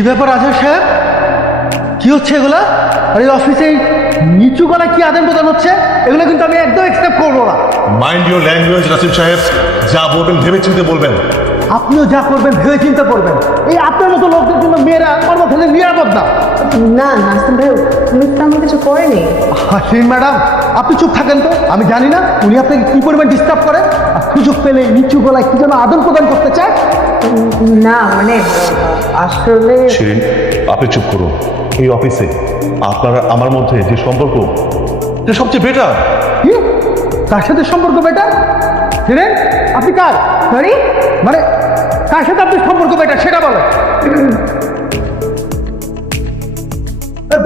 কি ব্যাপার আজম সাহেব, কি হচ্ছে এগুলা? আর এই অফিসে নিচু গলায় কি আদান প্রদান হচ্ছে? এগুলো কিন্তু আমি একদম একসেপ্ট করবো না। মাইন্ড ইউর ল্যাঙ্গুয়েজ রাসিম সাহেব, যা বলবেন ভেবে চিন্তে বলবেন। আপনিও যা করবেন ভেবে চিন্তা করবেন। এই আপনার মতো লোকদের জন্য মেয়েরা কর্মক্ষেত্রে নিরাপদ না। না নাসিম ভাই, উনি তো তেমন কিছু করেনি। হাসিন ম্যাডাম, আপনি চুপ থাকেন তো। আমি জানি না উনি আপনাকে কি পরিমাণ ডিস্টার্ব করে, আর সুযোগ পেলে নিচু গলায় কি যেন আদান প্রদান করতে চায়। না মানে আসলে শিরিন, আপনি চুপ করুন। এই অফিসে আপনার আর আমার মধ্যে যে সম্পর্ক, এটা সবচেয়ে বেটার। কি? কার সাথে সম্পর্ক বেটা? ছিলেন আপনি কার? সরি, মানে কার সাথে আপনি সম্পর্ক বেটা সেটা বলেন।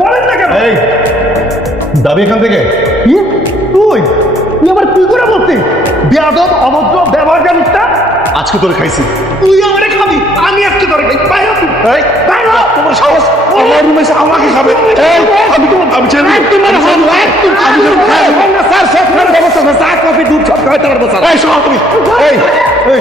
বলেন না কেন? এই দাবি এখান থেকে। কি? তুই তুই আবার কি করে বলছিস? বেয়াদব, অভদ্র, ব্যবহার জানিস না? আজকে তোরে খাইছি। তুই আমারে খাবি, আমি আজকে তোরে খাই। বাইরে হ তুই। এই বাইরে হ। তোমার সাহস, আমার রুমে এসে আমাকে খাবে। এই আমি তোমার আমি ছেড়ে দিই। স্যার, সব ব্যবস্থা, চা কফি দুধ সব খাওয়াতে পারবো স্যার। এই শোনো তুমি। এই এই